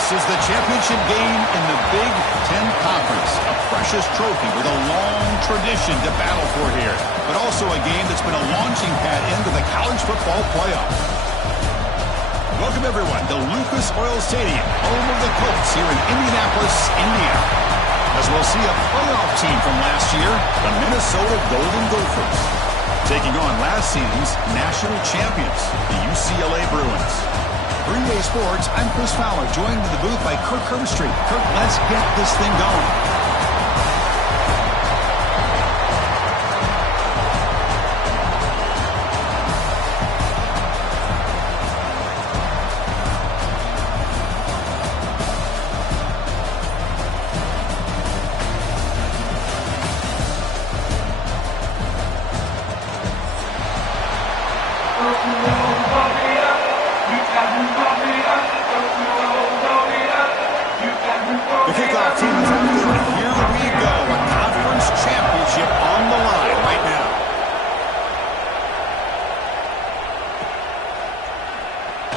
This is the championship game in the Big Ten Conference. A precious trophy with a long tradition to battle for here. But also a game that's been a launching pad into the college football playoff. Welcome, everyone, to Lucas Oil Stadium, home of the Colts here in Indianapolis, Indiana. As we'll see a playoff team from last year, the Minnesota Golden Gophers, taking on last season's national champions, the UCLA Bruins. 3A Sports, I'm Chris Fowler, joined in the booth by Kirk Herbstreit. Kirk, let's get this thing going. The kickoff team is out there, and here we go. A conference championship on the line right now.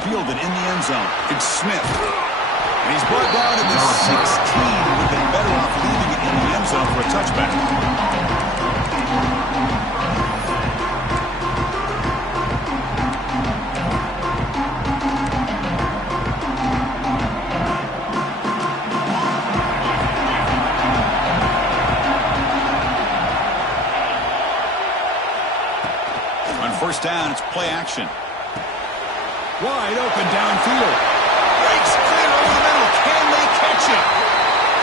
Fielded in the end zone. It's Smith. And he's brought down at the 16. Would have been better off leaving it in the end zone for a touchback. First down, it's play action. Wide open downfield. Breaks clear over the middle. Can they catch it?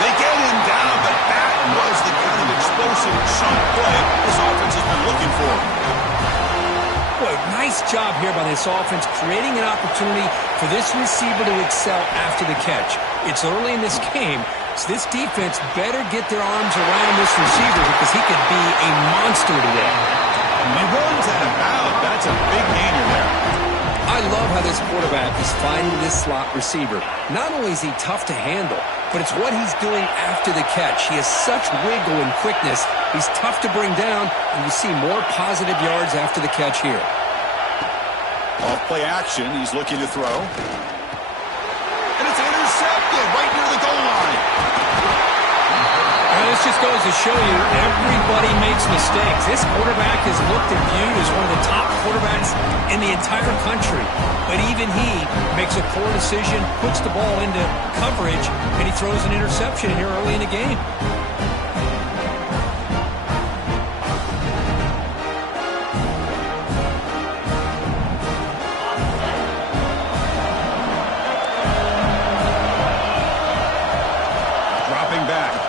They get him down, but that was the kind of explosive shot play this offense has been looking for. Boy, nice job here by this offense, creating an opportunity for this receiver to excel after the catch. It's early in this game, so this defense better get their arms around this receiver because he could be a monster today. He runs out of bounds. That's a big gainer there. I love how this quarterback is finding this slot receiver. Not only is he tough to handle, but it's what he's doing after the catch. He has such wiggle and quickness. He's tough to bring down, and you see more positive yards after the catch here. Off play action, he's looking to throw. And it's intercepted right near the goal line. This just goes to show you everybody makes mistakes. This quarterback is looked and viewed as one of the top quarterbacks in the entire country. But even he makes a poor decision, puts the ball into coverage, and he throws an interception here early in the game.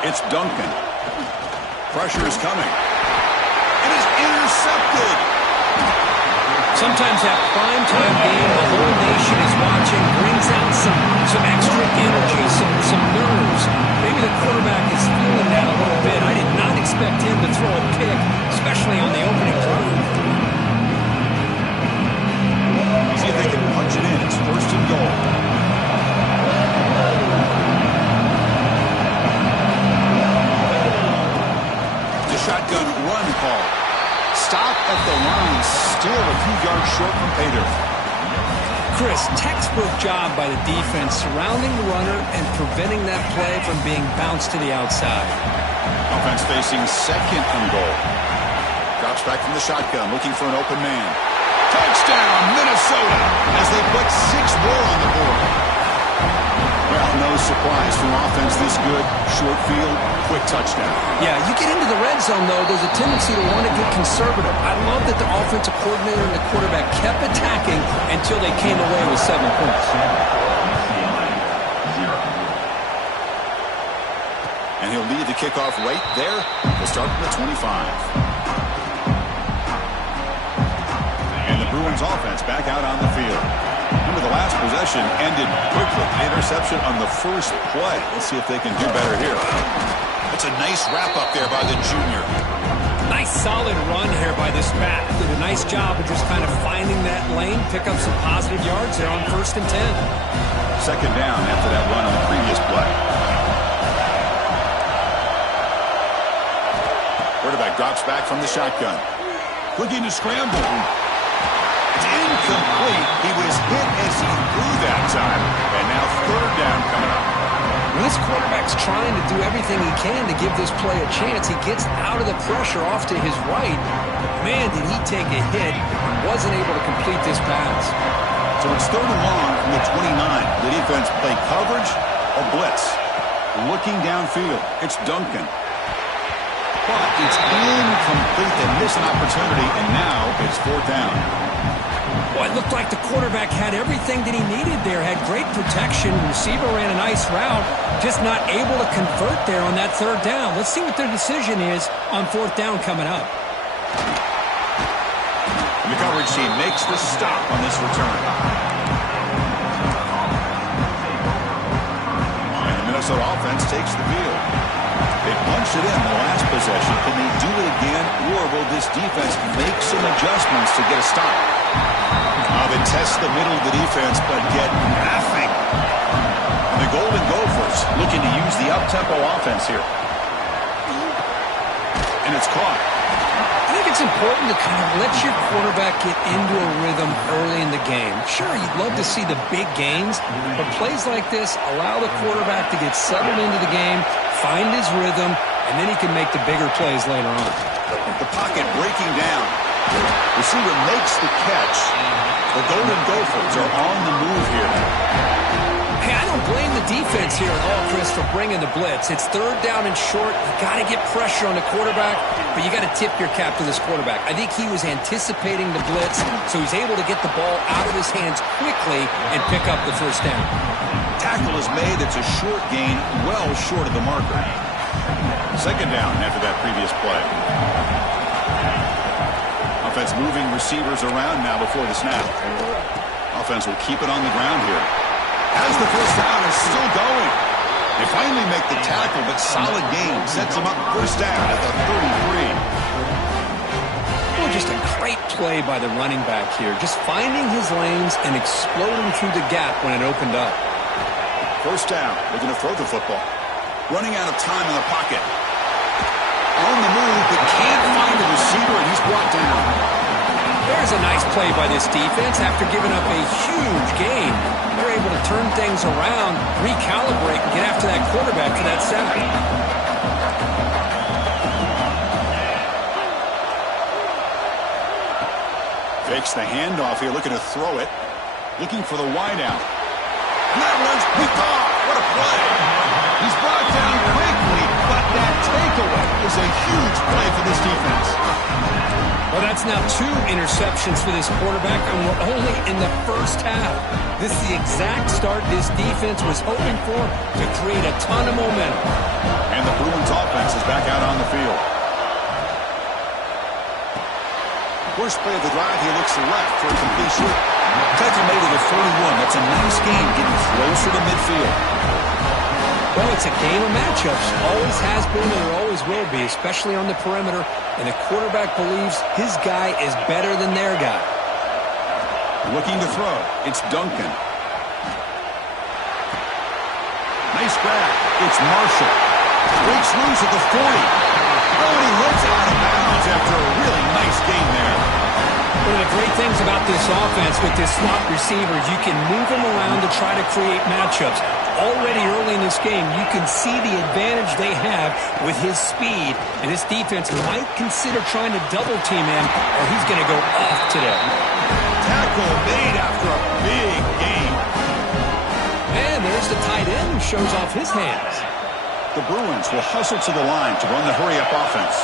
It's Duncan. Pressure is coming. It is intercepted. Sometimes that primetime game, the whole nation is watching, brings out some extra energy, some nerves. Maybe the quarterback is feeling that a little bit. I did not expect him to throw a pick, especially on the opening drive. See if they can punch it in. It's first and goal. Shotgun run call. Stop at the line, still a few yards short from pay dirt. Chris, textbook job by the defense surrounding the runner and preventing that play from being bounced to the outside. Offense facing second and goal. Drops back from the shotgun, looking for an open man. Touchdown, Minnesota, as they put 6 more on the board. Well, no surprise from offense this good. Short field, quick touchdown. Yeah, you get into the red zone, though, there's a tendency to want to get conservative. I love that the offensive coordinator and the quarterback kept attacking until they came away with 7 points. And he'll lead the kickoff right there. We'll start from the 25. And the Bruins offense back out on the field. Remember, the last possession ended quickly. Interception on the first play. Let's see if they can do better here. That's a nice wrap-up there by the junior. Nice solid run here by this back. Did a nice job of just kind of finding that lane, pick up some positive yards there on 1st and 10. Second down after that run on the previous play. Quarterback drops back from the shotgun. Looking to scramble. It's incomplete. He was hit as he threw that time. And now 3rd down coming up. This quarterback's trying to do everything he can to give this play a chance. He gets out of the pressure off to his right. Man, did he take a hit. Wasn't able to complete this pass. So it's 3rd and long from the 29. The defense play coverage or blitz. Looking downfield, it's Duncan. But it's incomplete. They miss an opportunity, and now it's 4th down. Well, it looked like the quarterback had everything that he needed there. Had great protection. Receiver ran a nice route. Just not able to convert there on that 3rd down. Let's see what their decision is on 4th down coming up. The coverage team makes the stop on this return. And the Minnesota offense takes the field. They punched it in the last possession. Can they do it again, or will this defense make some adjustments to get a stop? They test the middle of the defense, but get nothing. And the Golden Gophers looking to use the up-tempo offense here. And it's caught. I think it's important to kind of let your quarterback get into a rhythm early in the game. Sure, you'd love to see the big gains, but plays like this allow the quarterback to get settled into the game, find his rhythm, and then he can make the bigger plays later on. The pocket breaking down. Receiver makes the catch. The Golden Gophers are on the move here. Hey, I don't blame the defense here at all, Chris, for bringing the blitz. It's 3rd down and short. You got to get pressure on the quarterback, but you got to tip your cap to this quarterback. I think he was anticipating the blitz, so he's able to get the ball out of his hands quickly and pick up the 1st down. Tackle is made. It's a short gain, well short of the marker. 2nd down after that previous play. Offense moving receivers around now before the snap. Offense will keep it on the ground here. As the 1st down is still going. They finally make the tackle, but solid gain sets them up 1st down at the 33. Well, just a great play by the running back here. Just finding his lanes and exploding through the gap when it opened up. 1st down. They're going to throw the football. Running out of time in the pocket. On the move, but can't find the receiver, and he's brought down. There's a nice play by this defense. After giving up a huge gain, they're able to turn things around, recalibrate, and get after that quarterback for that sack. Fakes the handoff here, looking to throw it. Looking for the wideout. And that one's picked off. What a play. He's brought down quickly, but that takeaway is a huge play for this defense. Well, that's now 2 interceptions for this quarterback, and we're only in the 1st half. This is the exact start this defense was hoping for to create a ton of momentum. And the Bruins offense is back out on the field. First play of the drive, he looks left for a completion. Tackle made at the 41. That's a nice gain, getting closer to midfield. Well, it's a game of matchups. Always has been and there always will be, especially on the perimeter. And the quarterback believes his guy is better than their guy. Looking to throw. It's Duncan. Nice grab. It's Marshall. Breaks loose at the 40. Oh, and he lets out of bounds after a really nice game there. One of the great things about this offense with this slot receiver, you can move them around to try to create matchups. Already early in this game, you can see the advantage they have with his speed, and this defense might consider trying to double-team him, or he's going to go off today. Tackle made after a big game. And there's the tight end who shows off his hands. The Bruins will hustle to the line to run the hurry-up offense.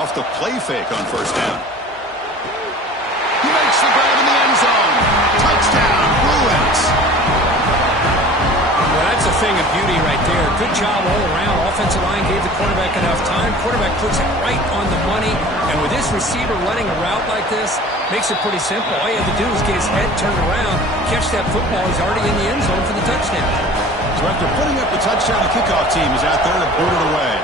Off the play fake on 1st down. He makes the grab in the end zone. Touchdown, Bruins. Well, that's a thing of beauty right there. Good job all around. Offensive line gave the quarterback enough time. Quarterback puts it right on the money. And with this receiver running a route like this, makes it pretty simple. All you have to do is get his head turned around, catch that football. He's already in the end zone for the touchdown. So after putting up the touchdown, the kickoff team is out there to boot it away.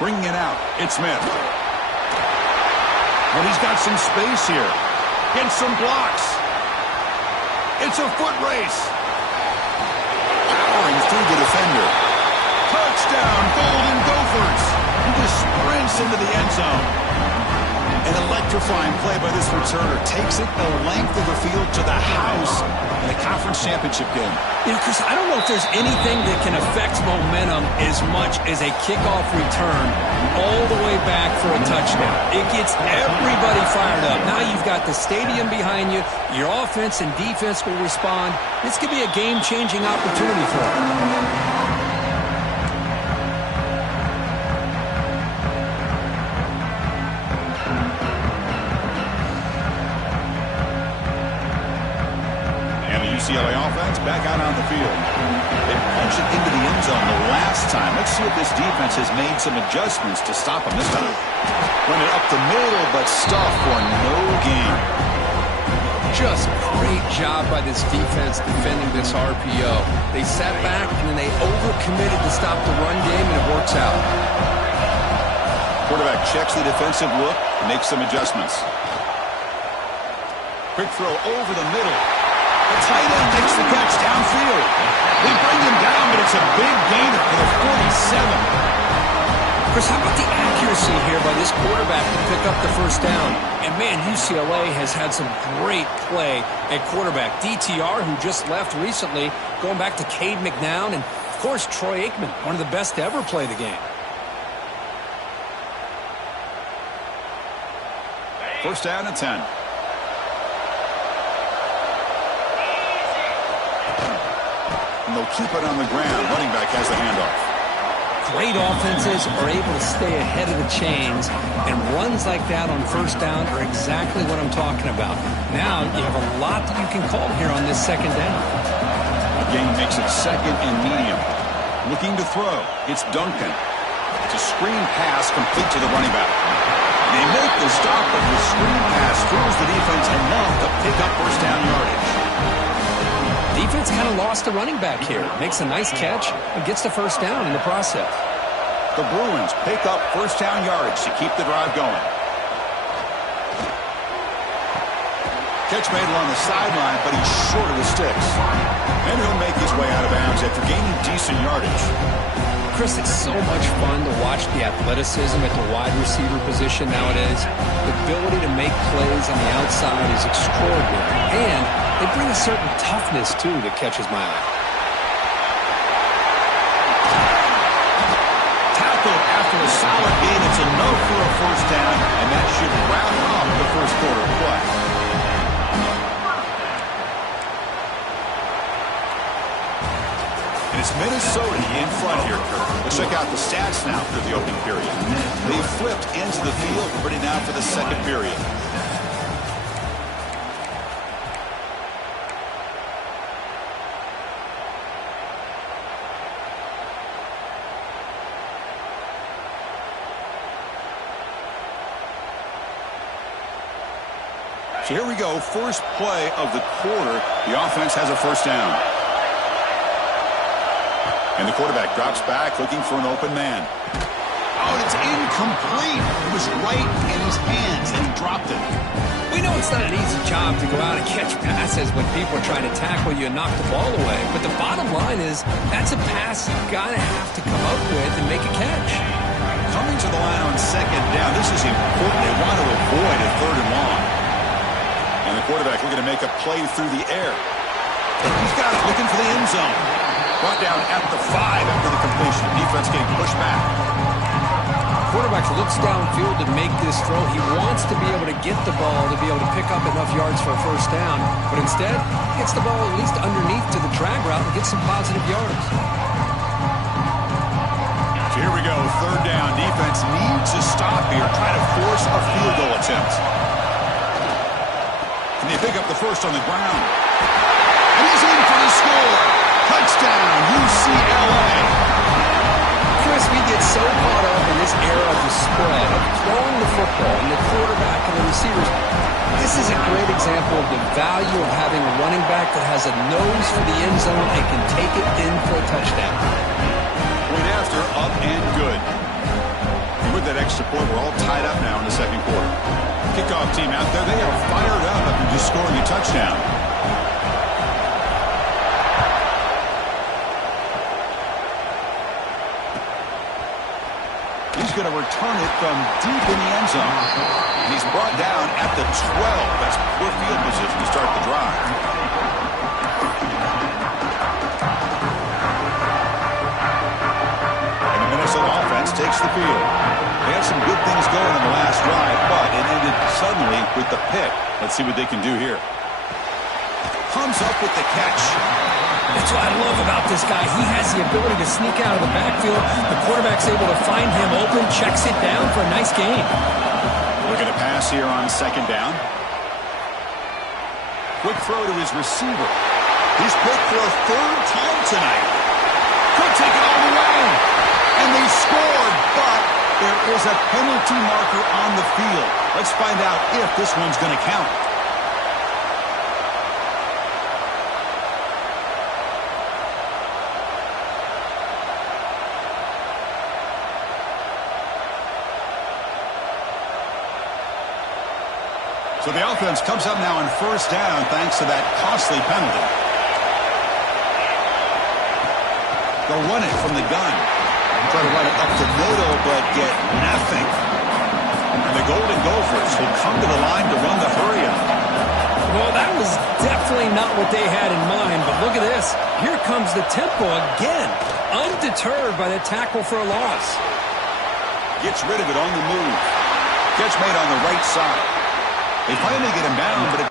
Bringing it out, it's Minn. Well, he's got some space here. Gets some blocks. It's a foot race. Powering through the defender. Touchdown, Golden Gophers. He just sprints into the end zone. An electrifying play by this returner. Takes it the length of the field to the house in the conference championship game. You know, Chris, I don't know if there's anything that can affect momentum as much as a kickoff return all the way back for a touchdown. It gets everybody fired up. Now you've got the stadium behind you. Your offense and defense will respond. This could be a game-changing opportunity for them. UCLA offense back out on the field. They punched it into the end zone the last time. Let's see if this defense has made some adjustments to stop them this time. Run it up the middle, but stuffed for no gain. Just great job by this defense defending this RPO. They sat back and then they overcommitted to stop the run game, and it works out. Quarterback checks the defensive look, makes some adjustments. Quick throw over the middle. The tight end makes the catch downfield. They bring him down, but it's a big gainer for the 47. Chris, how about the accuracy here by this quarterback to pick up the first down? And, man, UCLA has had some great play at quarterback. DTR, who just left recently, going back to Cade McNown, and, of course, Troy Aikman, one of the best to ever play the game. First down and 10. And they'll keep it on the ground. Running back has the handoff. Great offenses are able to stay ahead of the chains, and runs like that on first down are exactly what I'm talking about. Now you have a lot that you can call here on this second down. The game makes it second and medium. Looking to throw. It's Duncan. It's a screen pass complete to the running back. They make the stop, but the screen pass fools the defense enough to pick up first down yardage. Defense kind of lost the running back here. Makes a nice catch and gets the first down in the process. The Bruins pick up first down yardage to keep the drive going. Catch made along the sideline, but he's short of the sticks. And he'll make his way out of bounds after gaining decent yardage. Chris, it's so much fun to watch the athleticism at the wide receiver position nowadays. The ability to make plays on the outside is extraordinary. And they bring a certain toughness, too, that catches my eye. Tackled after a solid gain. It's enough for a first down, and that should wrap up the first quarter of play. And it's Minnesota in front here, Kirk. Let's check out the stats now for the opening period. They flipped into the field, ready now for the second period. So here we go, first play of the quarter. The offense has a first down. And the quarterback drops back, looking for an open man. Oh, it's incomplete. It was right in his hands, and he dropped it. We know it's not an easy job to go out and catch passes when people are trying to tackle you and knock the ball away. But the bottom line is that's a pass you've got to have to come up with and make a catch. Coming to the line on second down, this is important. They want to avoid a third and long. And the quarterback looking to make a play through the air. He's got it, looking for the end zone. Brought down at the 5 after the completion. Defense getting pushed back. Quarterback looks downfield to make this throw. He wants to be able to get the ball to be able to pick up enough yards for a first down. But instead, he gets the ball at least underneath to the drag route and gets some positive yards. So here we go. Third down. Defense needs a stop here. Try to force a field goal attempt. Can they pick up the first on the ground? And he's in for the score. Touchdown, UCLA. Chris, we get so caught up in this era of the spread, of throwing the football and the quarterback and the receivers. This is a great example of the value of having a running back that has a nose for the end zone and can take it in for a touchdown. Point after, up and good. And with that extra point, we're all tied up now in the second quarter. Kickoff team out there, they are fired up after just scoring a touchdown. He's going to return it from deep in the end zone. And he's brought down at the 12. That's poor field position to start the drive. And the Minnesota offense takes the field. They had some good things going in the last drive, but it ended suddenly with the pick. Let's see what they can do here. Comes up with the catch. That's what I love about this guy. He has the ability to sneak out of the backfield. The quarterback's able to find him open, checks it down for a nice gain. Looking to pass here on second down. Quick throw to his receiver. He's picked for a third time tonight. Could take it all the way. And they scored, but there is a penalty marker on the field. Let's find out if this one's going to count. So the offense comes up now on first down thanks to that costly penalty. They'll run it from the gun. Try to run it up the middle, but get nothing. And the Golden Gophers will come to the line to run the hurry-up. Well, that was definitely not what they had in mind, but look at this. Here comes the tempo again, undeterred by the tackle for a loss. Gets rid of it on the move. Catch made on the right side. They finally get him down, but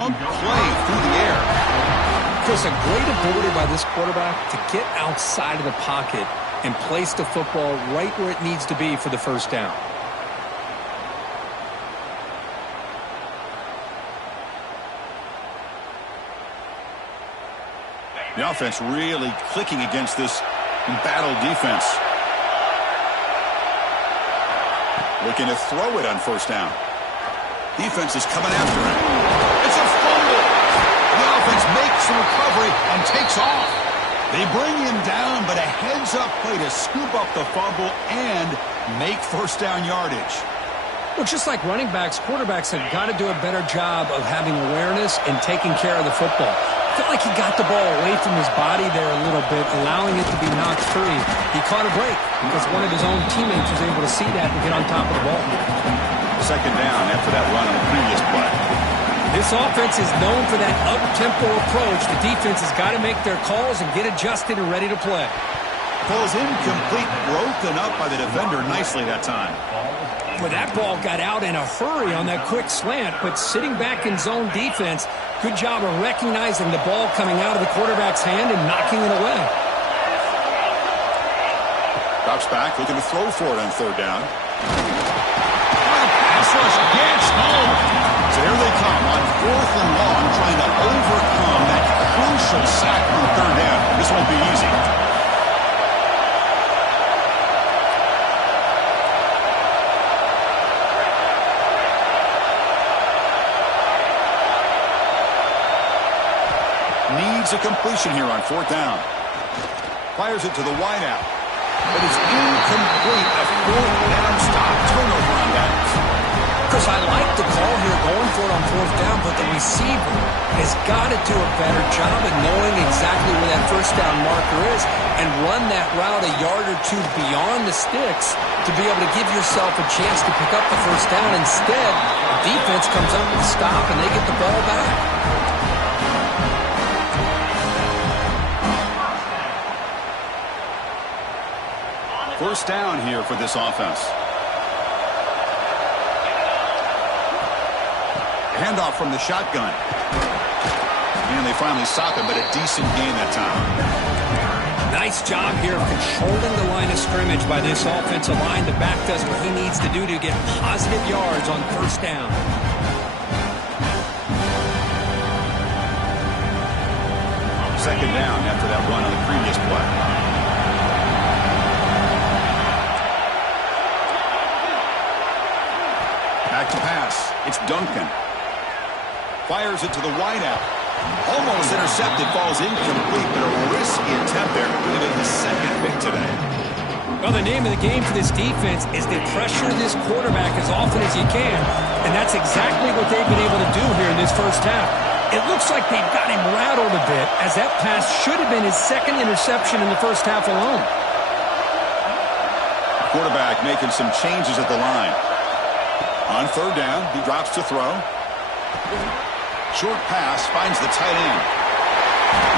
chunk play through the air. Chris, a great ability by this quarterback to get outside of the pocket and place the football right where it needs to be for the first down. The offense really clicking against this embattled defense. Looking to throw it on first down. Defense is coming after him. It's a fumble. The offense makes the recovery and takes off. They bring him down, but a heads-up play to scoop up the fumble and make first down yardage. Well, just like running backs, quarterbacks have got to do a better job of having awareness and taking care of the football. I felt like he got the ball away from his body there a little bit, allowing it to be knocked free. He caught a break because one of his own teammates was able to see that and get on top of the ball. Second down after that run on the previous play. This offense is known for that up-tempo approach. The defense has got to make their calls and get adjusted and ready to play. Ball's incomplete, broken up by the defender nicely that time. Well, that ball got out in a hurry on that quick slant, but sitting back in zone defense, good job of recognizing the ball coming out of the quarterback's hand and knocking it away. Drops back, looking to throw for it on third down. Pass rush gets home. So here they come on fourth and long, trying to overcome that crucial sack on third down. This won't be easy. Needs a completion here on fourth down. Fires it to the wideout. But it's incomplete. A fourth down stop. Turnover on that. Chris, I like the call here going for it on fourth down, but the receiver has got to do a better job of knowing exactly where that first down marker is and run that route a yard or two beyond the sticks to be able to give yourself a chance to pick up the first down. Instead, the defense comes up with a stop and they get the ball back. First down here for this offense. Handoff from the shotgun. And they finally stop him, but a decent gain that time. Nice job here of controlling the line of scrimmage by this offensive line. The back does what he needs to do to get positive yards on first down. Second down after that run on the previous play. fires it to the wideout. Almost intercepted, falls incomplete, but a risky attempt there. Going to be his second pick today. Well, the name of the game for this defense is to pressure this quarterback as often as you can, and that's exactly what they've been able to do here in this first half. It looks like they've got him rattled a bit, as that pass should have been his second interception in the first half alone. Quarterback making some changes at the line. On third down, he drops to throw. Short pass finds the tight end.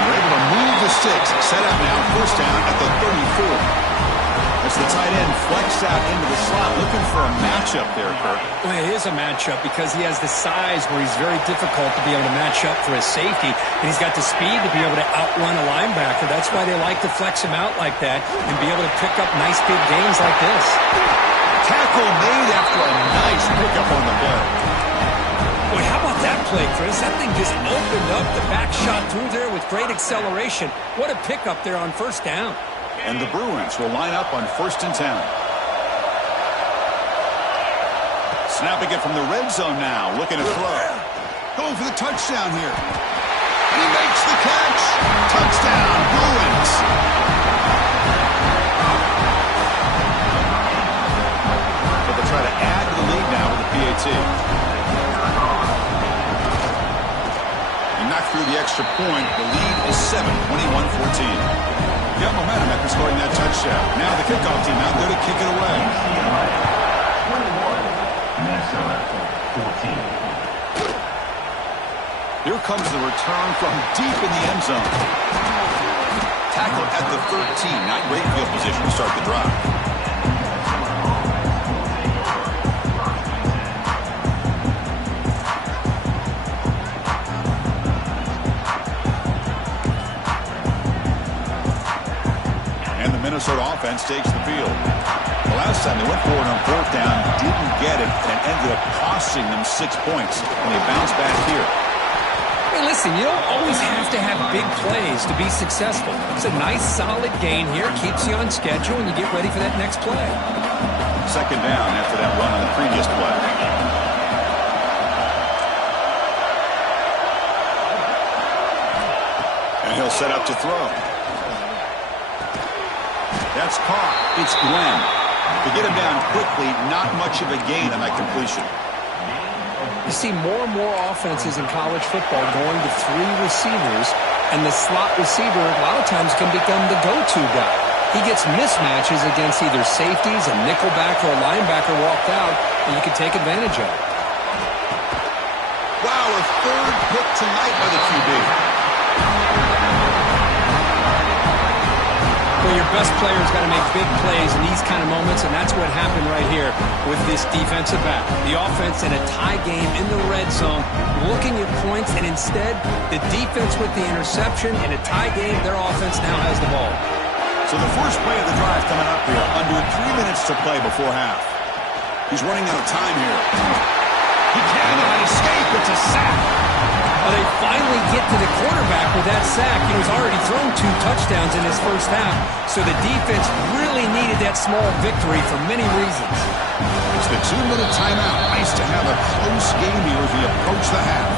They're able to move the sticks. Set up now, first down at the 34. As the tight end flexed out into the slot, looking for a matchup there, Kirk. Well, it is a matchup because he has the size where he's very difficult to be able to match up for his safety, and he's got the speed to be able to outrun a linebacker. That's why they like to flex him out like that and be able to pick up nice big gains like this. Tackle made after a nice pickup on the play. Boy, how about that play, Chris? That thing just opened up the back shot through there with great acceleration. What a pickup there on first down. And the Bruins will line up on 1st and 10. Snapping it from the red zone now, looking to throw. Going for the touchdown here. And he makes the catch. Touchdown, Bruins. But they'll try to add to the lead now with the PAT. He knocked through the extra point. The lead is 7, 21-14. Got momentum after scoring that touchdown. Now the kickoff team out there to kick it away. 21, Minnesota 14. Here comes the return from deep in the end zone. Tackled at the 13. Not great field position to start the drive. Minnesota offense takes the field. The last time they went for it on fourth down, didn't get it, and ended up costing them 6 points, and they bounced back here. Hey, listen, you don't always have to have big plays to be successful. It's a nice, solid gain here, keeps you on schedule, and you get ready for that next play. Second down after that run on the previous play. And he'll set up to throw. That's caught. It's Glenn. To get him down quickly, not much of a gain on that completion. You see more and more offenses in college football going to 3 receivers, and the slot receiver a lot of times can become the go-to guy. He gets mismatches against either safeties, a nickelback, or a linebacker walked out, and you can take advantage of it. Wow, a third pick tonight by the QB. Well, your best player's got to make big plays in these kind of moments, and that's what happened right here with this defensive back. The offense in a tie game in the red zone, looking at points, and instead, the defense with the interception. In a tie game, their offense now has the ball. So the first play of the drive coming up here, under 3 minutes to play before half. He's running out of time here. He cannot escape. It's a sack. Well, they finally get to the quarterback with that sack. He's already thrown 2 touchdowns in his first half, so the defense really needed that small victory for many reasons. It's the 2-minute timeout. Nice to have a close game here as we approach the half.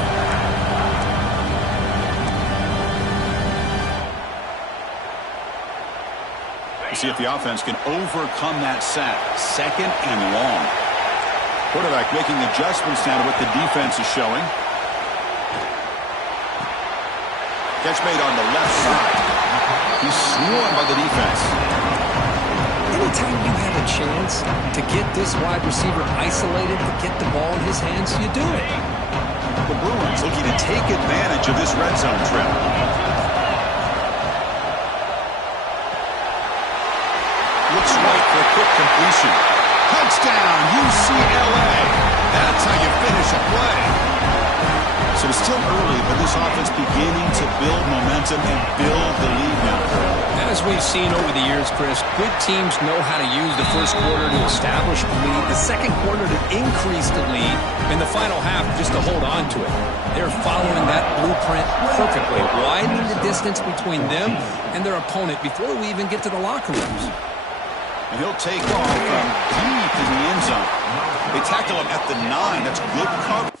We'll see if the offense can overcome that sack. 2nd and long. Quarterback making adjustments now to what the defense is showing. Catch made on the left side. He's swarmed by the defense. Anytime you have a chance to get this wide receiver isolated, to get the ball in his hands, you do it. The Bruins looking to take advantage of this red zone trip. Looks right for a quick completion. Touchdown, UCLA. That's how you finish a play. So it's still early, but this offense beginning to build momentum and build the lead now. As we've seen over the years, Chris, good teams know how to use the first quarter to establish the lead, the second quarter to increase the lead, and the final half just to hold on to it. They're following that blueprint perfectly, widening the distance between them and their opponent before we even get to the locker rooms. And he'll take off from deep in the end zone. They tackle him at the 9. That's good cover.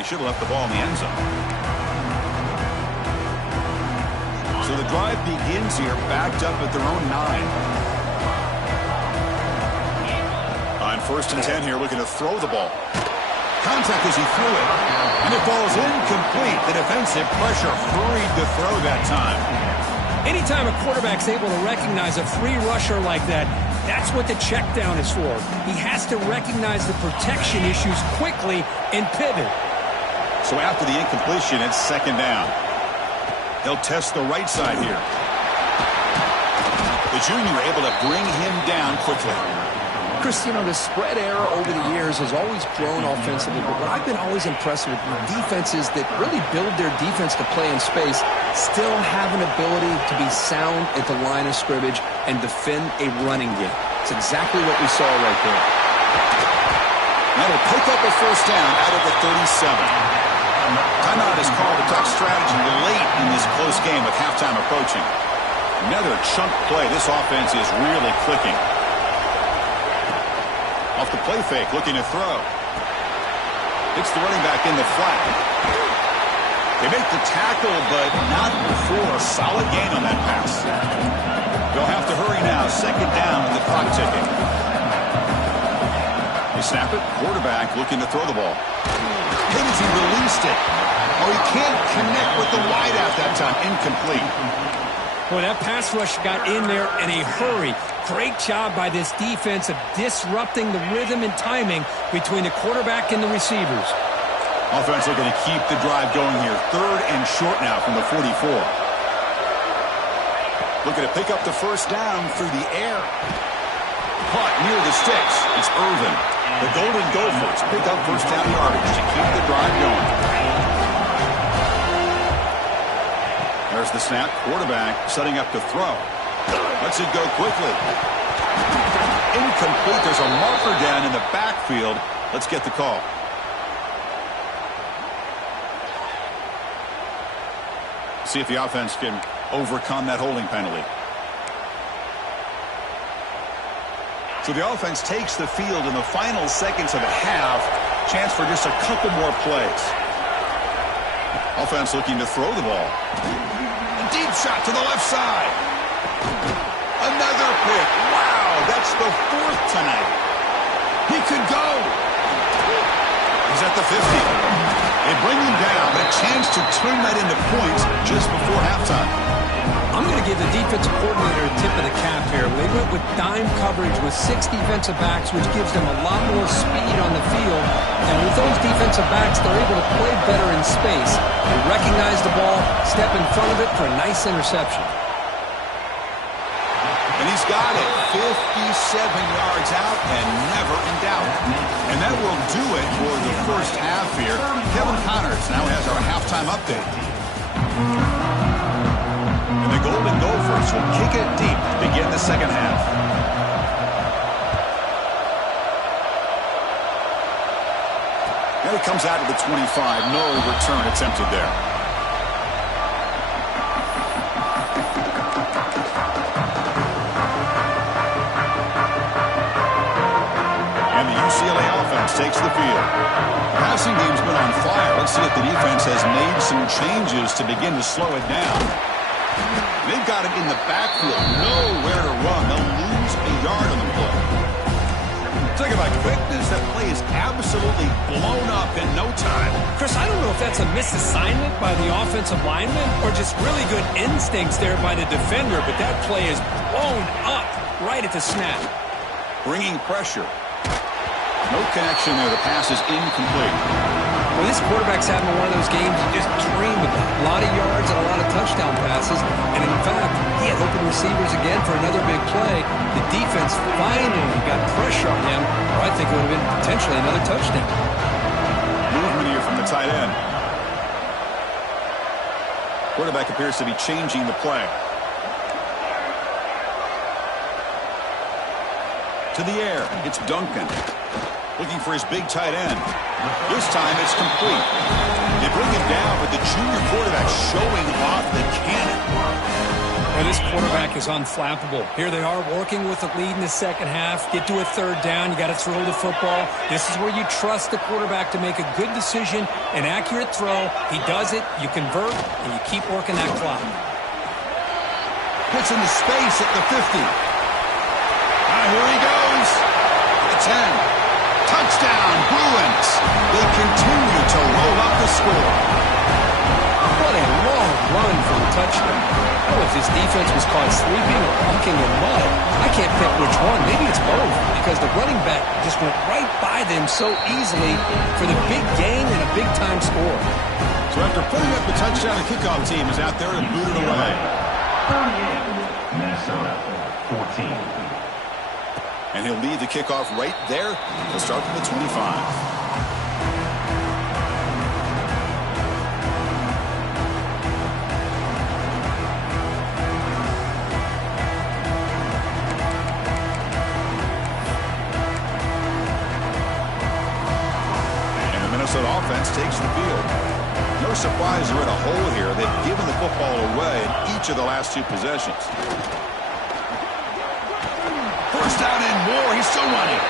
but he should have left the ball in the end zone. So the drive begins here, backed up at their own 9. On 1st and 10 here, looking to throw the ball. Contact as he threw it. And it falls incomplete. The defensive pressure hurried to throw that time. Anytime a quarterback's able to recognize a free rusher like that, that's what the check down is for. He has to recognize the protection issues quickly and pivot. So after the incompletion, it's 2nd down. They'll test the right side here. The junior able to bring him down quickly. Chris, you know, the spread error over the years has always grown offensively, but what I've been always impressed with defenses that really build their defense to play in space still have an ability to be sound at the line of scrimmage and defend a running game. It's exactly what we saw right there. That'll pick up a 1st down out of the 37. Timeout is called to talk strategy late in this close game with halftime approaching. Another chunk play. This offense is really clicking. Off the play fake, looking to throw. Hits the running back in the flat. They make the tackle, but not before a solid gain on that pass. They'll have to hurry now. 2nd down with the clock ticking. They snap it. Quarterback looking to throw the ball. He released it. Oh, he can't connect with the wideout that time. Incomplete. Boy, that pass rush got in there in a hurry. Great job by this defense of disrupting the rhythm and timing between the quarterback and the receivers. Offense looking to keep the drive going here. 3rd and short now from the 44. Looking to pick up the 1st down through the air. Caught near the sticks. It's Irvin. The Golden Gophers pick up 1st down yardage to keep the drive going. There's the snap. Quarterback setting up to throw. Lets it go quickly. Incomplete. There's a marker down in the backfield. Let's get the call. See if the offense can overcome that holding penalty. So the offense takes the field in the final seconds of the half. Chance for just a couple more plays. Offense looking to throw the ball. A deep shot to the left side. Another pick. Wow, that's the 4th tonight. He could go. He's at the 50. They bring him down, but a chance to turn that into points just before halftime. I'm going to give the defensive coordinator a tip of the cap here. They went with dime coverage with 6 defensive backs, which gives them a lot more speed on the field. And with those defensive backs, they're able to play better in space. They recognize the ball, step in front of it for a nice interception. And he's got it. 57 yards out and never in doubt. And that will do it for the 1st half here. Kevin Connors now has our halftime update. And the Golden Gophers will kick it deep to begin the 2nd half. And it comes out of the 25. No return attempted there. UCLA offense takes the field. The passing game's been on fire. Let's see if the defense has made some changes to begin to slow it down. They've got it in the backfield. Nowhere to run. They'll lose a yard on the play. Talk about quickness. That play is absolutely blown up in no time. Chris, I don't know if that's a misassignment by the offensive lineman or just really good instincts there by the defender, but that play is blown up right at the snap. Bringing pressure. No connection there. The pass is incomplete. Well, this quarterback's having one of those games you just dream about. A lot of yards and a lot of touchdown passes. And in fact, he had open receivers again for another big play. The defense finally got pressure on him, or I think it would have been potentially another touchdown. Movement here from the tight end. Quarterback appears to be changing the play. To the air. It's Duncan. Looking for his big tight end. This time it's complete. They bring him down with the junior quarterback showing off the cannon. Well, this quarterback is unflappable. Here they are working with a lead in the second half. Get to a third down. You got to throw the football. This is where you trust the quarterback to make a good decision, an accurate throw. He does it, you convert, and you keep working that clock. Puts into space at the 50. Here he goes. The 10. Touchdown, Bruins. They continue to roll up the score. What a long run for a touchdown. I don't know if this defense was caught sleeping or walking in mud. I can't pick which one. Maybe it's both, because the running back just went right by them so easily for the big gain and a big-time score. So after putting up the touchdown, the kickoff team is out there to boot it away. 38, Minnesota, 14. And he'll lead the kickoff right there. He'll start from the 25. Minnesota offense takes the field. No surprise they're in a hole here. They've given the football away in each of the last two possessions. First down and more. He's still running.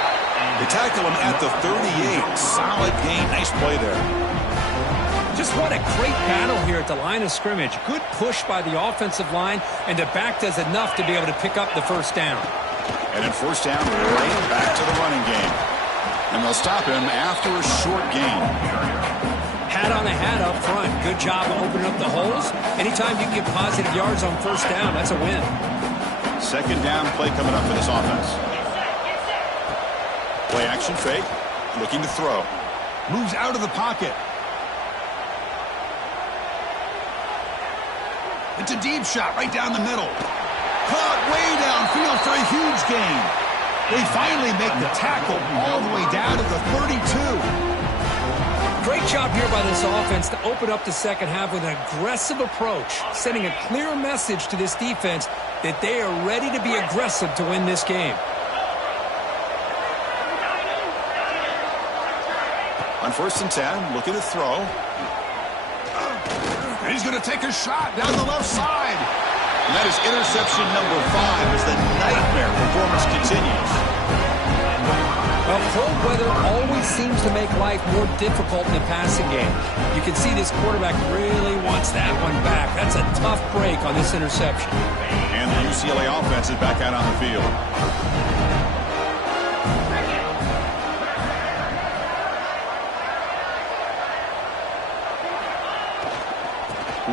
They tackle him at the 38. Solid gain. Nice play there. Just what a great battle here at the line of scrimmage. Good push by the offensive line, and the back does enough to be able to pick up the first down. And then first down, right back to the running game. And they'll stop him after a short gain. Hat on a hat up front. Good job of opening up the holes. Anytime you can get positive yards on first down, that's a win. Second down play coming up for this offense. Play action fake. Looking to throw. Moves out of the pocket. It's a deep shot right down the middle. Caught way downfield for a huge gain. They finally make the tackle all the way down to the 32. Great job here by this offense to open up the second half with an aggressive approach, sending a clear message to this defense that they are ready to be aggressive to win this game. On first and 10, looking to throw. And he's going to take a shot down the left side. And that is interception number 5 as the nightmare performance continues. Well, cold weather always seems to make life more difficult in the passing game. You can see this quarterback really wants that one back. That's a tough break on this interception. And the UCLA offense is back out on the field.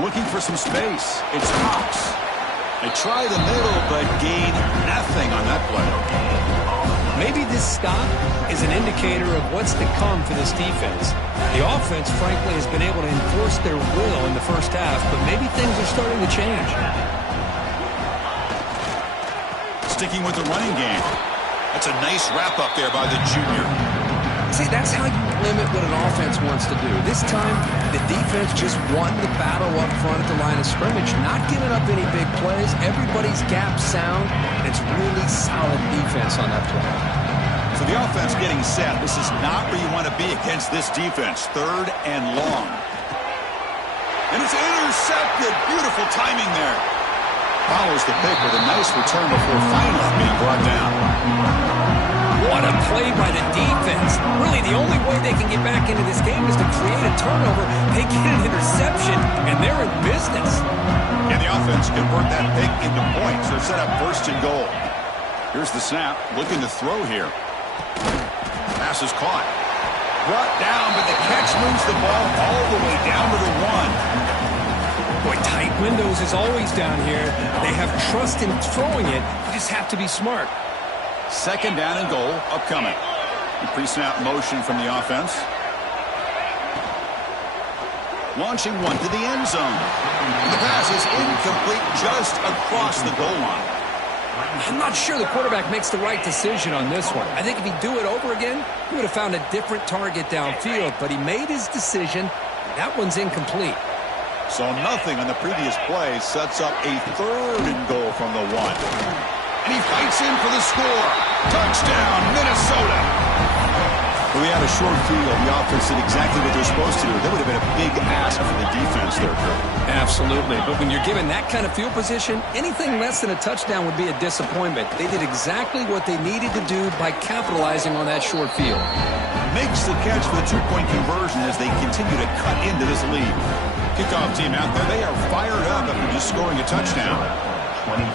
Looking for some space. It's Cox. They try the middle, but gain nothing on that play. Maybe this stop is an indicator of what's to come for this defense. The offense, frankly, has been able to enforce their will in the first half, but maybe things are starting to change. Sticking with the running game. That's a nice wrap-up there by the junior. See, that's how you limit what an offense wants to do. This time, the defense just won the battle up front at the line of scrimmage, not giving up any big plays. Everybody's gap sound. It's really solid defense on that play. So the offense getting set. This is not where you want to be against this defense. Third and long. And it's intercepted. Beautiful timing there. Follows the pick with a nice return before finally being brought down. What a play by the defense. Really, the only way they can get back into this game is to create a turnover. They get an interception, and they're in business. And the offense convert that pick into points. They're set up first and goal. Here's the snap. Looking to throw here. Pass is caught. Brought down, but the catch moves the ball all the way down to the 1. Boy, tight windows is always down here. They have trust in throwing it. You just have to be smart. Second down and goal upcoming. Pre-snap motion from the offense. Launching one to the end zone. And the pass is incomplete just across the goal line. I'm not sure the quarterback makes the right decision on this one. I think if he'd do it over again, he would have found a different target downfield, but he made his decision. That one's incomplete. So nothing on the previous play sets up a third and goal from the 1. And he fights in for the score. Touchdown, Minnesota. Well, they had a short field. The offense did exactly what they're supposed to do. That would have been a big ask for the defense there, Kurt. Absolutely. But when you're given that kind of field position, anything less than a touchdown would be a disappointment. They did exactly what they needed to do by capitalizing on that short field. Makes the catch for the two-point conversion as they continue to cut into this lead. Kickoff team out there. They are fired up after just scoring a touchdown. 22.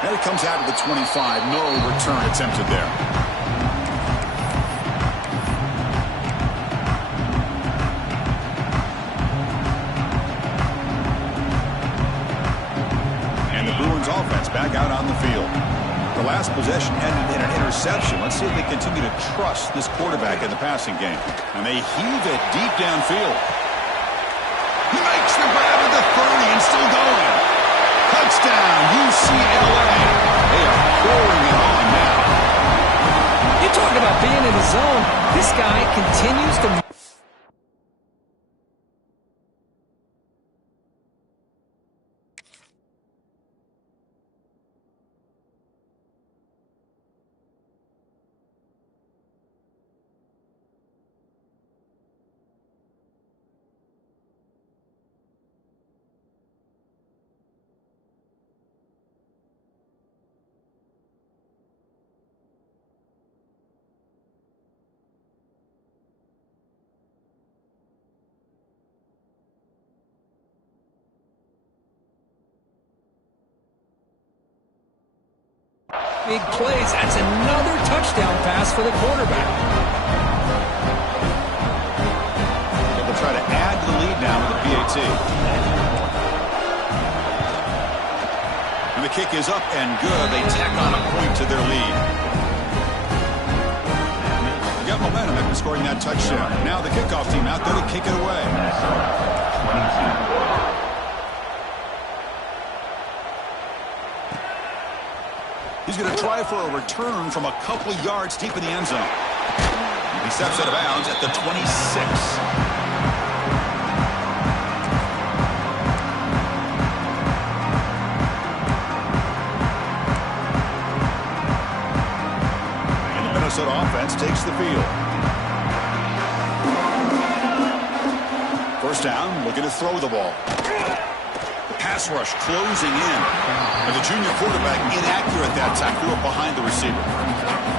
Now he comes out of the 25. No return attempted there. And the Bruins offense back out on the field. The last possession ended in an interception. Let's see if they continue to trust this quarterback in the passing game. And they heave it deep downfield. He makes the grab at the 30 and still going. Touchdown, UCLA. They are pouring it on now. You talk about being in the zone. This guy continues to... Big plays. That's another touchdown pass for the quarterback. They'll try to add to the lead now with the PAT. And the kick is up and good. They tack on a point to their lead. They got momentum after scoring that touchdown. Now the kickoff team out there to kick it away. Minnesota, 22. He's going to try for a return from a couple yards deep in the end zone. He steps out of bounds at the 26. And the Minnesota offense takes the field. First down, looking to throw the ball. Pass rush closing in. And the junior quarterback inaccurate that time. Threw it behind the receiver.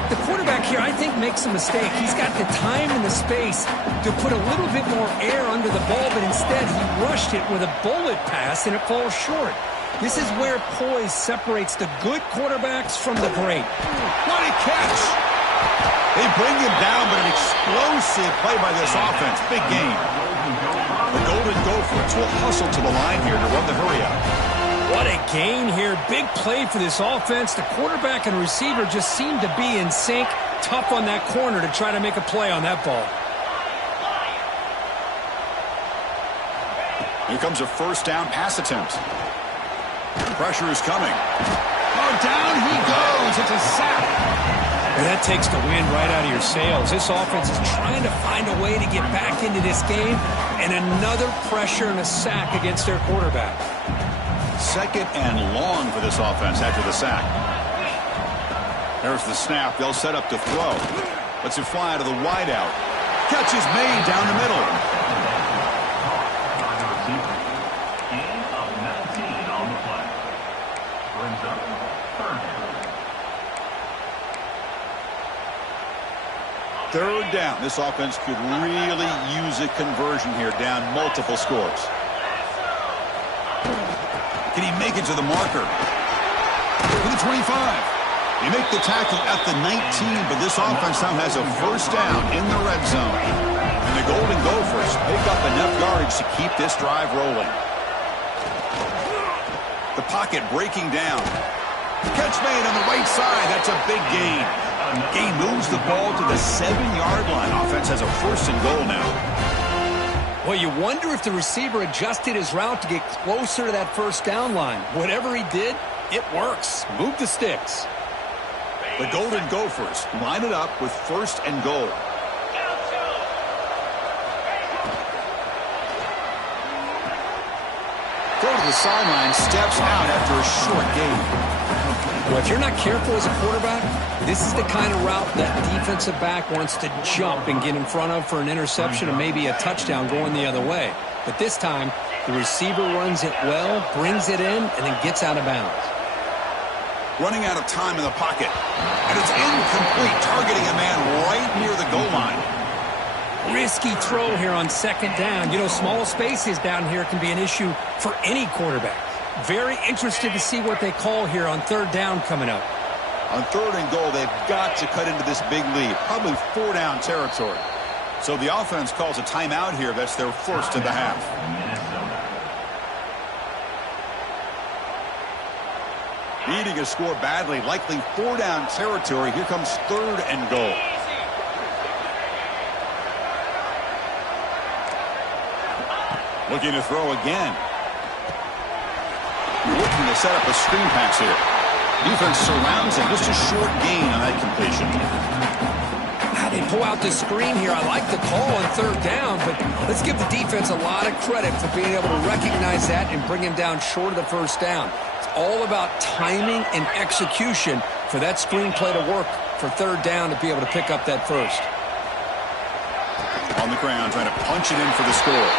The quarterback here, I think, makes a mistake. He's got the time and the space to put a little bit more air under the ball, but instead he rushed it with a bullet pass, and it falls short. This is where poise separates the good quarterbacks from the great. What a catch! They bring him down, but an explosive play by this offense. Big game. The Golden Gophers will hustle to the line here to run the hurry out. What a gain here. Big play for this offense. The quarterback and receiver just seem to be in sync. Tough on that corner to try to make a play on that ball. Here comes a first down pass attempt. Pressure is coming. Oh, down he goes. It's a sack. And that takes the wind right out of your sails. This offense is trying to find a way to get back into this game, and another pressure and a sack against their quarterback. Second and long for this offense after the sack. There's the snap. They'll set up to throw. Lets it fly out of the wideout. Catch is made down the middle. Gain of 19 on the play. Brings up third down. Third down. This offense could really use a conversion here, down multiple scores. Can he make it to the marker? To the 25. They make the tackle at the 19, but this offense now has a first down in the red zone. And the Golden Gophers pick up enough yardage to keep this drive rolling. The pocket breaking down. Catch made on the right side. That's a big gain. Gain moves the ball to the 7-yard line. Offense has a first and goal now. Well, you wonder if the receiver adjusted his route to get closer to that first down line. Whatever he did, it works. Move the sticks. The Golden Gophers line it up with first and goal. Throw to the sideline, steps out after a short gain. Well, if you're not careful as a quarterback, This is the kind of route that defensive back wants to jump and get in front of for an interception and maybe a touchdown going the other way. But this time, the receiver runs it well, brings it in, and then gets out of bounds. Running out of time in the pocket. And it's incomplete, targeting a man right near the goal line. Risky throw here on second down. You know, small spaces down here can be an issue for any quarterback. Very interested to see what they call here on third down coming up. On third and goal, they've got to cut into this big lead. Probably 4-down territory. So the offense calls a timeout here. That's their first of the half. Needing a score badly, likely 4-down territory. Here comes third and goal. Looking to throw again. Looking to set up a screen pass here. Defense surrounds him. Just a short gain on that completion. They pull out the screen here. I like the call on third down, but let's give the defense a lot of credit for being able to recognize that and bring him down short of the first down. It's all about timing and execution for that screenplay to work for third down to be able to pick up that first. On the ground, trying to punch it in for the score.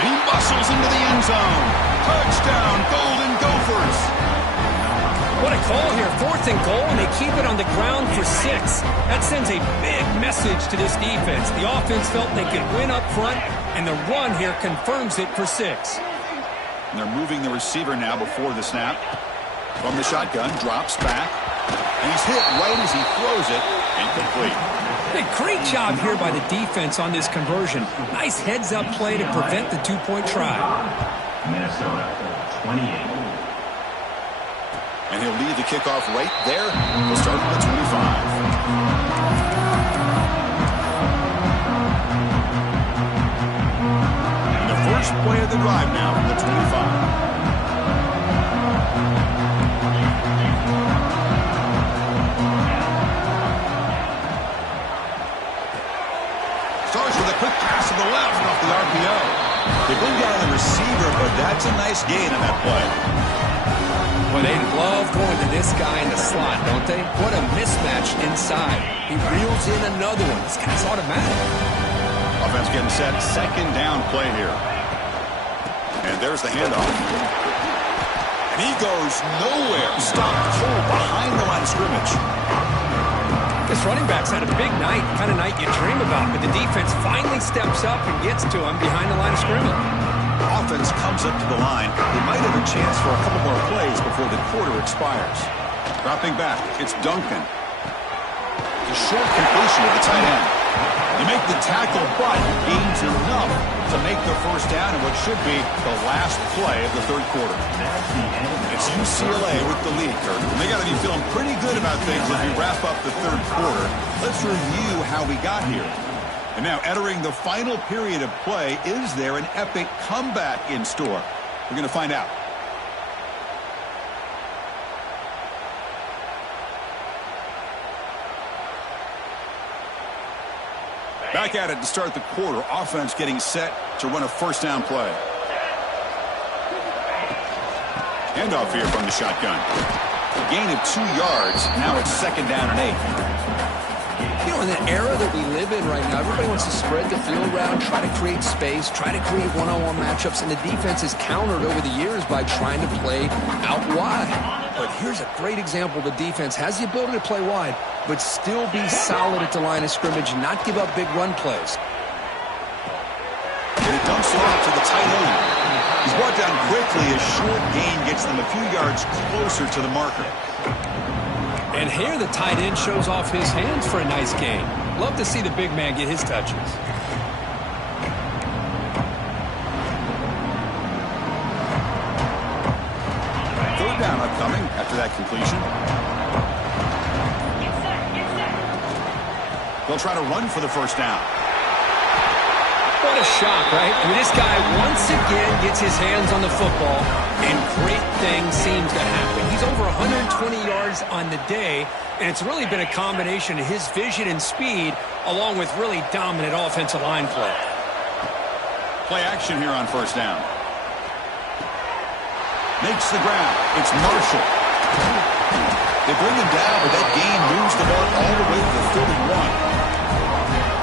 And he bustles into the end zone. Touchdown, Golden Gophers. What a call here. Fourth and goal, and they keep it on the ground for 6. That sends a big message to this defense. The offense felt they could win up front, and the run here confirms it for 6. And they're moving the receiver now before the snap. From the shotgun, drops back. And he's hit right as he throws it. Incomplete. Hey, great job here by the defense on this conversion. Nice heads-up play to prevent the two-point try. Minnesota, 28. And he'll lead the kickoff right there. We'll start at the 25. And the first play of the drive now from the 25. Starts with a quick pass to the left off the RPO. They bring down the receiver, but that's a nice gain on that play. Well, they love going to this guy in the slot, don't they? What a mismatch inside. He reels in another one. This guy's automatic. Offense getting set. Second down play here. And there's the handoff. And he goes nowhere. Stopped cold behind the line of scrimmage. This running back's had a big night, kind of night you dream about, but the defense finally steps up and gets to him behind the line of scrimmage. Offense comes up to the line. They might have a chance for a couple more plays before the quarter expires. Dropping back, it's Duncan. A short completion of the tight end. They make the tackle, but gains enough to make the first down in what should be the last play of the third quarter. It's UCLA with the lead, Kurt. And they got to be feeling pretty good about things as we wrap up the third quarter. Let's review how we got here. And now, entering the final period of play, is there an epic comeback in store? We're going to find out. Back at it to start the quarter. Offense getting set to run a first down play. Handoff here from the shotgun. A gain of 2 yards. Now it's second down and 8. You know, in the era that we live in right now, everybody wants to spread the field around, try to create space, try to create one-on-one matchups, and the defense is countered over the years by trying to play out wide. But here's a great example. The defense has the ability to play wide, but still be solid at the line of scrimmage, not give up big run plays. And he dumps it off to the tight end. He's brought down quickly. A short gain gets them a few yards closer to the marker. And here the tight end shows off his hands for a nice gain. Love to see the big man get his touches. Third down upcoming after that completion. They'll try to run for the first down. What a shock, right? I mean, this guy once again gets his hands on the football, and great things seem to happen. He's over 120 yards on the day, and it's really been a combination of his vision and speed, along with really dominant offensive line play. Play action here on first down. Makes the grab. It's Marshall. They bring him down, but that gain moves the ball all the way to the 31.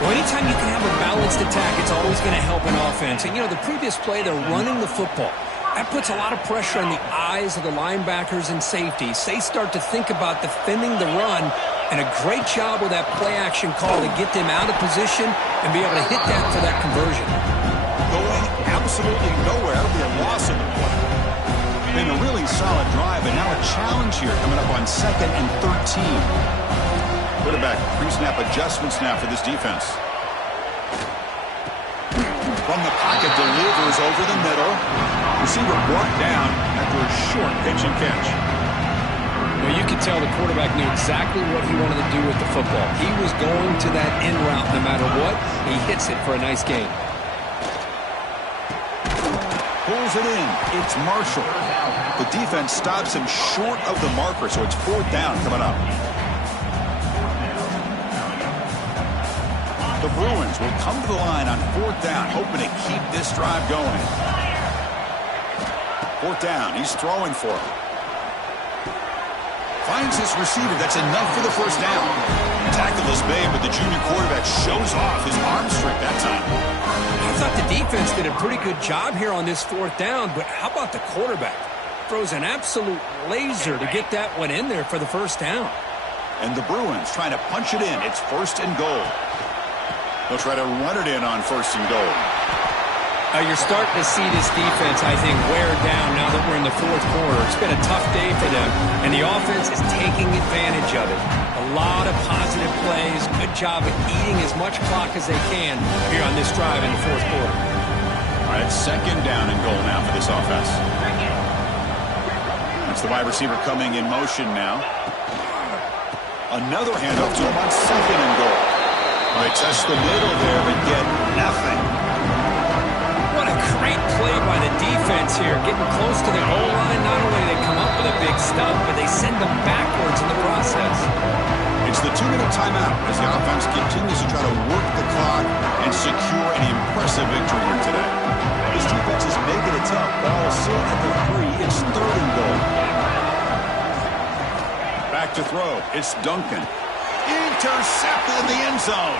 Well, anytime you can have a balanced attack, it's always going to help an offense. And, the previous play, they're running the football. That puts a lot of pressure on the eyes of the linebackers and safeties. They start to think about defending the run, and a great job with that play-action call to get them out of position and be able to hit that for that conversion. Going absolutely nowhere. That'll be a loss of the play. Been a really solid drive, and now a challenge here coming up on 2nd and 13. Quarterback pre-snap adjustments now for this defense. From the pocket, delivers over the middle. Receiver brought down after a short pitch and catch. Well, you could tell the quarterback knew exactly what he wanted to do with the football. He was going to that in route no matter what. He hits it for a nice gain. Pulls it in. It's Marshall. The defense stops him short of the marker, so it's 4th down coming up. The Bruins will come to the line on 4th down, hoping to keep this drive going. 4th down. He's throwing for it. Finds his receiver. That's enough for the first down. Tackle is made, but the junior quarterback shows off his arm strength that time. I thought the defense did a pretty good job here on this 4th down, but how about the quarterback? Throws an absolute laser to get that one in there for the first down. And the Bruins trying to punch it in. It's 1st and goal. They'll try to run it in on 1st and goal. You're starting to see this defense, I think, wear down now that we're in the 4th quarter. It's been a tough day for them, and the offense is taking advantage of it. A lot of positive plays. Good job of eating as much clock as they can here on this drive in the 4th quarter. All right, 2nd down and goal now for this offense. That's the wide receiver coming in motion now. Another handoff to him on 2nd and goal. They touch the middle there, but get nothing. What a great play by the defense here. Getting close to the goal line. Not only do they come up with a big stop, but they send them backwards in the process. It's the 2-minute timeout as the offense continues to try to work the clock and secure an impressive victory here today. This defense is making it tough. Ball still at the 3. It's 3rd and goal. Back to throw. It's Duncan. Intercepted in the end zone.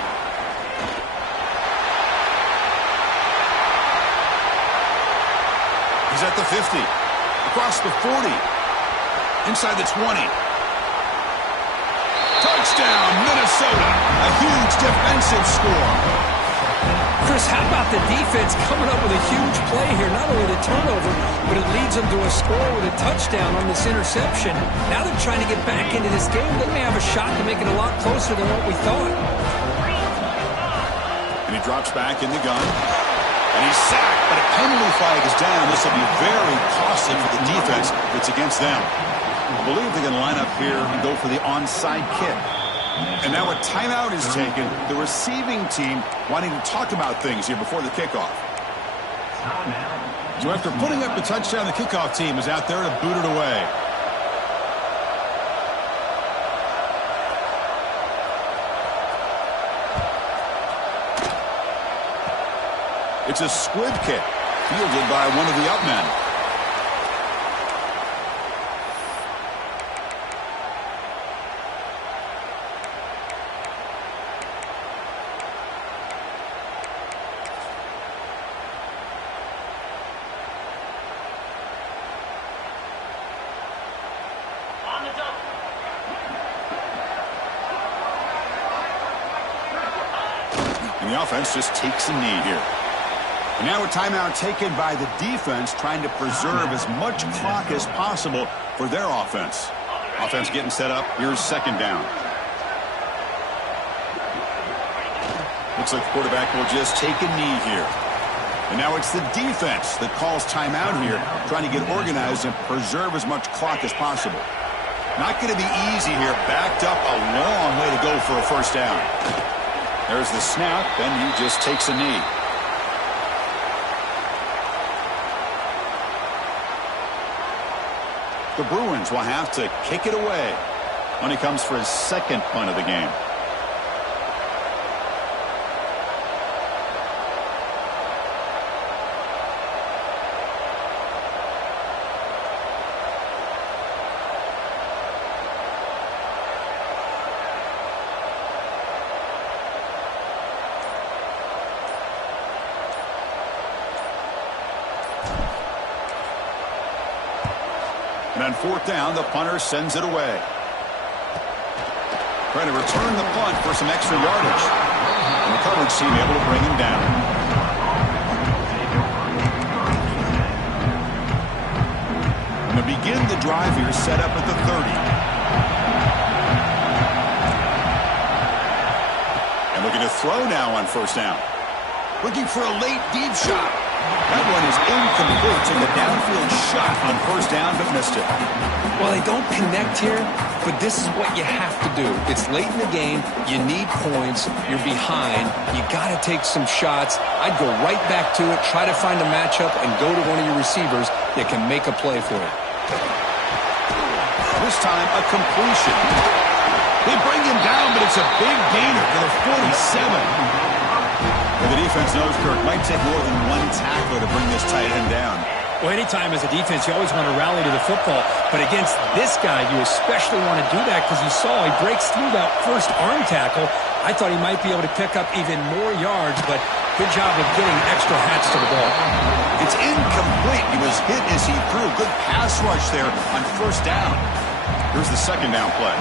He's at the 50. Across the 40. Inside the 20. Touchdown, Minnesota. A huge defensive score. Chris, how about the defense coming up with a huge play here? Not only the turnover, but it leads them to a score with a touchdown on this interception. Now they're trying to get back into this game. They may have a shot to make it a lot closer than what we thought. And he drops back in the gun. And he's sacked, but a penalty flag is down. This will be very costly for the defense. It's against them. I believe they're going to line up here and go for the onside kick. And now a timeout is taken. The receiving team wanting to talk about things here before the kickoff. So after putting up the touchdown, the kickoff team is out there to boot it away. It's a squib kick, fielded by one of the up men. And the offense just takes a knee here. And now a timeout taken by the defense, trying to preserve as much clock as possible for their offense. Offense getting set up. Here's 2nd down. Looks like the quarterback will just take a knee here. And now it's the defense that calls timeout here, trying to get organized and preserve as much clock as possible. Not going to be easy here. Backed up a long way to go for a 1st down. There's the snap, and he just takes a knee. The Bruins will have to kick it away when he comes for his 2nd punt of the game. And on fourth down, the punter sends it away. Trying to return the punt for some extra yardage. And the coverage team able to bring him down. And to begin the drive here, set up at the 30. And looking to throw now on first down. Looking for a late deep shot. That one is incomplete. Took a downfield shot on first down, but missed it. Well, they don't connect here, but this is what you have to do. It's late in the game. You need points. You're behind. You got to take some shots. I'd go right back to it, try to find a matchup, and go to one of your receivers that can make a play for you. This time, a completion. They bring him down, but it's a big gainer for the 47. Well, the defense knows, Kirk, might take more than one tackler to bring this tight end down. Well, anytime as a defense, you always want to rally to the football. But against this guy, you especially want to do that because you saw he breaks through that first arm tackle. I thought he might be able to pick up even more yards, but good job of getting extra hats to the ball. It's incomplete. He was hit as he threw. Good pass rush there on first down. Here's the second down play.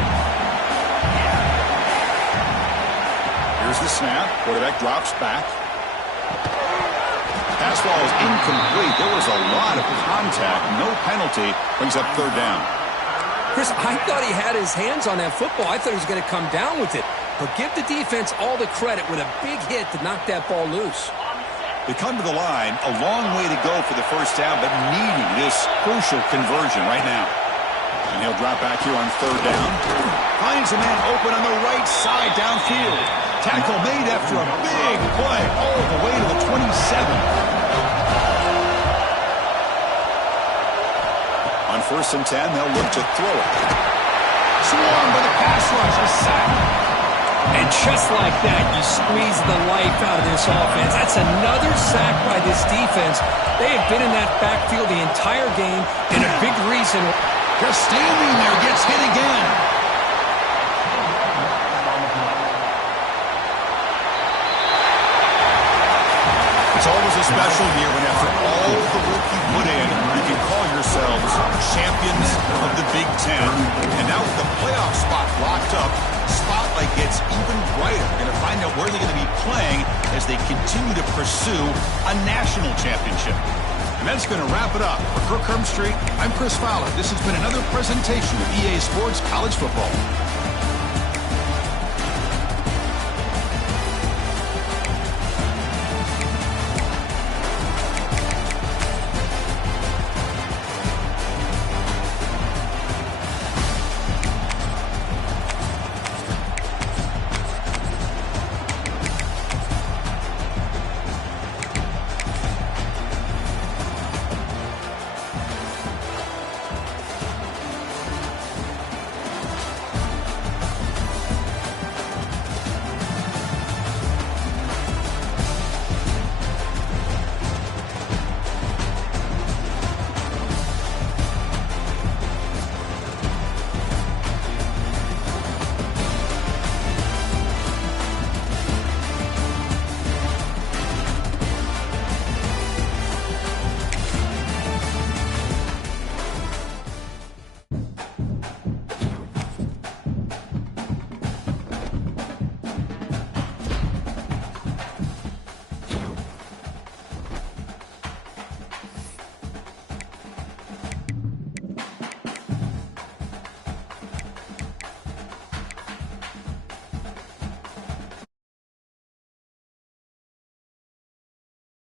Here's the snap. Quarterback drops back. Pass ball is incomplete. There was a lot of contact. No penalty. Brings up third down. Chris, I thought he had his hands on that football. I thought he was going to come down with it. But give the defense all the credit with a big hit to knock that ball loose. They come to the line. A long way to go for the first down, but needing this crucial conversion right now. And he'll drop back here on third down. Finds a man open on the right side downfield. Tackle made after a big play all the way to the 27. On first and 10, they'll look to throw it. Swarmed by the pass rush, a sack. And just like that, you squeeze the life out of this offense. That's another sack by this defense. They have been in that backfield the entire game, and a big reason. Just standing there, gets hit again. It's always a special year when after all the work you put in, you can call yourselves champions of the Big Ten. And now with the playoff spot locked up, spotlight gets even brighter. We're going to find out where they're going to be playing as they continue to pursue a national championship. And that's going to wrap it up. For Kirk Herbstreit, I'm Chris Fowler. This has been another presentation of EA Sports College Football.